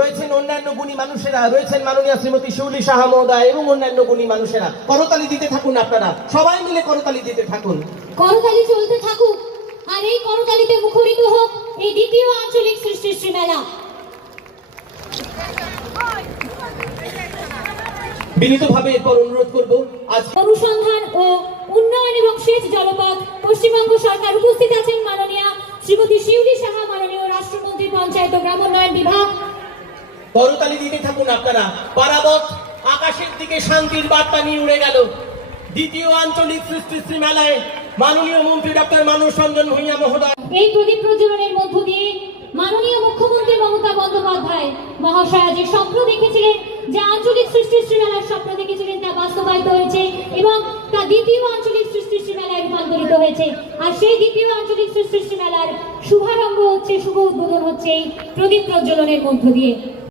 রয়েছেন অন্যান্য গুণী মানুষেরা, রয়েছেন মাননীয় শ্রীমতী শিউলি সাহা মহোদয় এবং অন্যান্য গুণী মানুষেরা। করতালি দিতে থাকুন, আপনারা সবাই মিলে করতালি দিতে থাকুন। করতালি চলতে থাকুক, আর এই করতালিতে মুখরিত হোক এই দ্বিতীয় আঞ্চলিক সৃষ্টি মেলা। বিনীতভাবে এরপর অনুরোধ করব, আজ অনুসন্ধান ও উন্নয়ন এবং সেচ জলপথ পশ্চিমবঙ্গ সরকার উপস্থিত আছেন মাননীয় শ্রীমতী শিউলি সাহা, মাননীয় রাষ্ট্রমন্ত্রী, পঞ্চায়েত ও গ্রামোন্নয়ন বিভাগ। করতালি দিতে থাকুন আপনারা। পারাবত আকাশের দিকে শান্তির বার্তা নিয়ে উড়ে গেল। দ্বিতীয় আঞ্চলিক সৃষ্টি মেলায় মাননীয় মন্ত্রী ডক্টর মানস রঞ্জন ভূঁইয়া মহোদয় এই প্রদীপ প্রজ্বলনের মধ্য দিয়ে মাননীয় মুখ্যমন্ত্রী মমতা বন্দ্যোপাধ্যায় মহাশয়া যে স্বপ্ন দেখেছিলেন, যে আঞ্চলিক সৃষ্টি মেলার স্বপ্ন দেখেছিলেন, তা বাস্তবায়িত হয়েছে এবং তা দ্বিতীয় আঞ্চলিক সৃষ্টি মেলায় রূপান্তরিত হয়েছে। আর সেই দ্বিতীয় আঞ্চলিক সৃষ্টি মেলার শুভারম্ভ হচ্ছে, শুভ উদ্বোধন হচ্ছে এই প্রদীপ প্রজ্বলনের মধ্য দিয়ে।